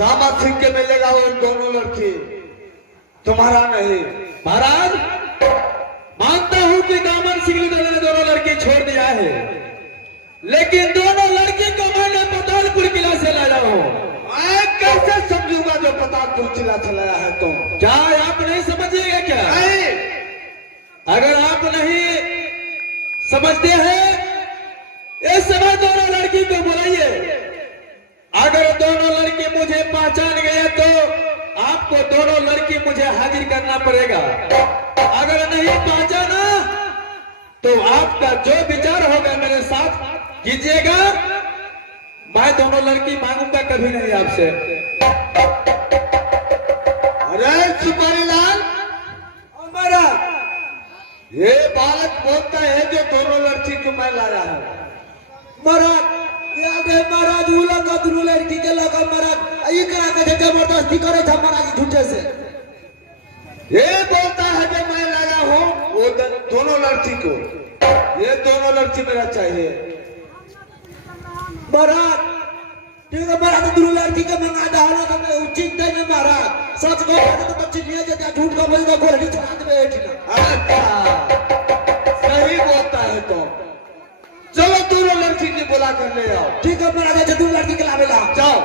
दामाद सिंह के मिलेगा वो दोनों लड़की, तुम्हारा नहीं। महाराज मानता हूं कि दामन सिंह ने दोनों लड़की छोड़ दिया है, लेकिन दोनों लड़की को मैंने पतालपुर किला से लाया हूं। मैं कैसे समझूंगा जो पतालपुर किला चलाया है तुम? क्या आप नहीं समझिएगा क्या? नहीं। अगर आप नहीं समझते हैं, इस समय दोनों लड़की को बुलाइए। अगर दोनों लड़की मुझे पहचान गए तो आपको दोनों लड़की मुझे हाजिर करना पड़ेगा। अगर नहीं पहचाना तो आपका जो विचार होगा मेरे साथ कीजिएगा। मैं दोनों लड़की मांगूंगा कभी नहीं आपसे। अरे सुपारी लाल, हमारा ये बालक बोलता है जो दोनों लड़की को मैं लाया है। महाराज लड़की के लगा महाराज ये करा के जबरदस्ती करे था महाराज झूठे से। ये बोलता है कि मैं लाया हूँ वो दोनों लड़की को। ये दोनों लड़की मेरा चाहिए। महाराज ठीक है महाराज, दोनों लड़की का मंगा डालो तो उचित नहीं महाराज। सच को तो बच्ची नहीं है, झूठ का बोल दो गोली चला दे बैठना। अच्छा सही बोलता है तो चलो दोनों लड़की की बुला कर ले आओ। ठीक है महाराज, दोनों लड़की के लावे ला जाओ।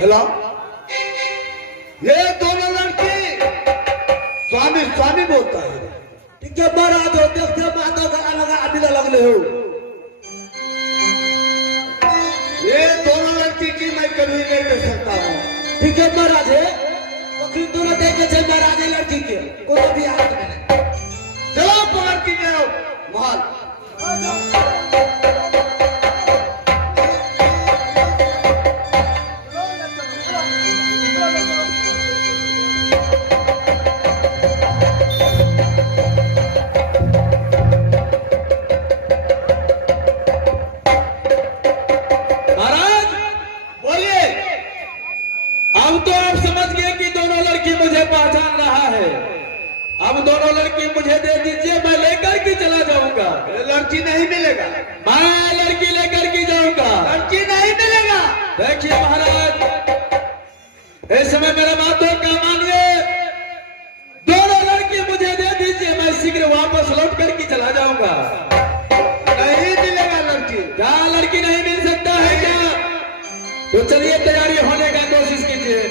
हेलो, ये दोनों लड़की स्वामी स्वामी बोलता है। ठीक है महाराज, हो देखते माता गला लगा अभी लगले हो। ये दोनों लड़की की मैं कभी नहीं दे सकता हूँ। लड़की ले आओ महल। महाराज बोलिए। अब तो आप समझ गए कि दोनों लड़की मुझे पहचान रहा है। अब दोनों लड़की मुझे दे दीजिए, मैं लेकर के चला जाऊंगा। ये लड़की नहीं मिलेगा, मैं लड़की लेकर के जाऊंगा। लड़की नहीं मिलेगा। देखिए महाराज, इस समय मेरा बातों का मानिए, दोनों लड़की मुझे दे दीजिए, मैं शीघ्र वापस लौट करके चला जाऊंगा। नहीं मिलेगा लड़की। क्या लड़की नहीं मिल सकता है क्या? तो चलिए तैयारी होने का कोशिश कीजिए।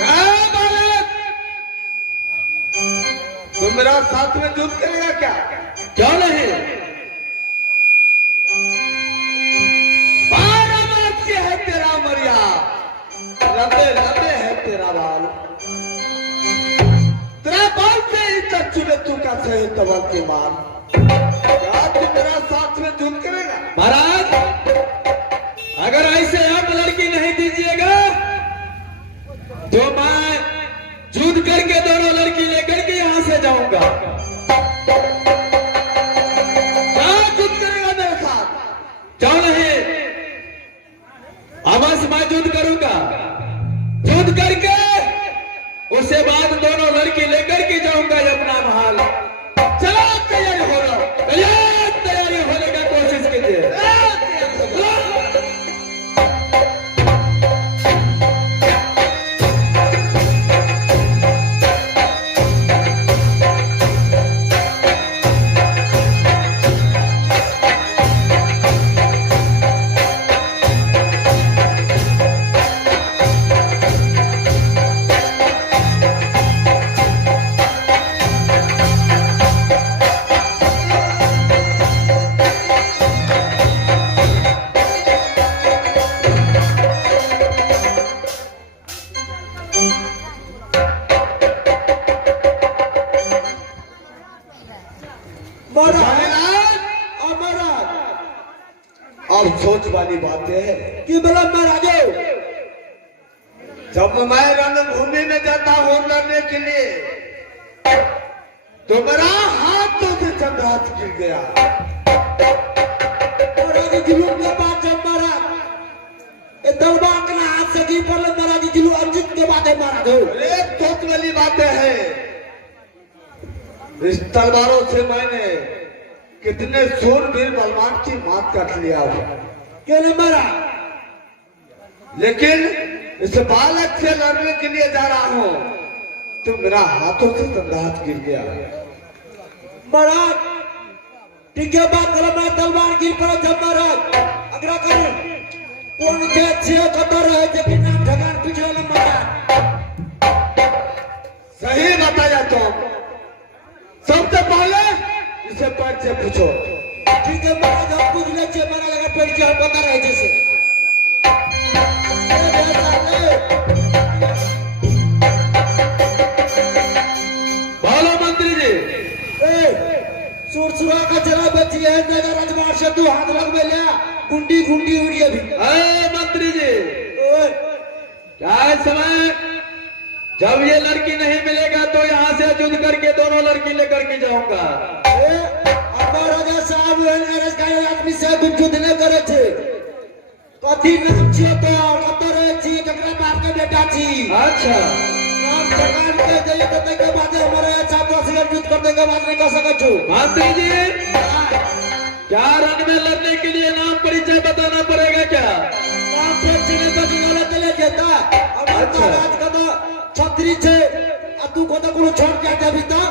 हाँ, बालक, तुम मेरा साथ में युद्ध करेगा क्या? क्यों नहीं? 12 वर्ष से है तेरा मरिया, लंबे लंबे है तेरा बाल, तेरा बाल से ही चच्चू में तू का सही तबल के मार। क्या तू मेरा साथ में युद्ध करेगा? महाराज, अगर ऐसे आप लड़की नहीं दीजिएगा तो मैं युद्ध करके दोनों लड़की लेकर के यहां से जाऊंगा। क्या युद्ध करेगा मेरे साथ? क्यों नहीं? अवश्य मैं युद्ध करूंगा। युद्ध करके उसके बाद दोनों लड़की लेकर के जाऊंगा अपना महल। चलो तैयारी हो रहा। तैयारी होने का कोशिश कीजिए। अब सोच वाली बातें है कि बोला महाराजो, जब मैं रणभूमि में जाता हूँ लड़ने के लिए तो मेरा हाथों से चंद्रात गिर गया। महाराज जुलूम के बाद जब मारा तलवार के हाथ से गिर पड़े, महाराज जुलूम अर्जित के बाद है महाराजो। अरे सोच वाली बातें है। इस तलवारों से मैंने कितने सूरवीर बलवान की मात काट लिया हो, क्यों नहीं मारा? लेकिन इस बालक से लड़ने के लिए जा रहा हूँ तो मेरा हाथों से चंद्रात गिर गया। महाराज ठीक है, बात करो, मैं तलवार गिर पड़ा जब महाराज अगरा करूं कौन के छे कतर है जे नाम ठगान पिछले न महाराज। सही बताया तुम। सबसे पहले इसे पैर से पूछो। ठीक है महाराज, हम पूछ ले छे महाराज, अगर पेड़ के पता रहे जैसे बोलो मंत्री जी। सुरसुरा का जरा बची है नगर राजवाड़ से तू हाथ लग में ले गुंडी गुंडी उड़ी अभी। मंत्री जी, ओए क्या इस समय जब ये लड़की नहीं मिलेगा तो यहाँ से युद्ध करके दोनों लड़की लेकर के जाऊंगा। अब्बा राजा साहब एनएस का आदमी से युद्ध न करे छे। कथी नाम छियो तो कतर छी ककरा बाप के बेटा छी। अच्छा, नाम ठगान के जइए तो के बाद हमारे छात्र से युद्ध करने के बाद नहीं कर सकत छो। मंत्री जी, क्या रण में लड़ने के लिए नाम परिचय बताना पड़ेगा क्या? नाम परिचय में तो गलत ले जाता। अब अच्छा। महाराज का तो छतरी छे, तू को तो कोनो छोड़ के अभी तक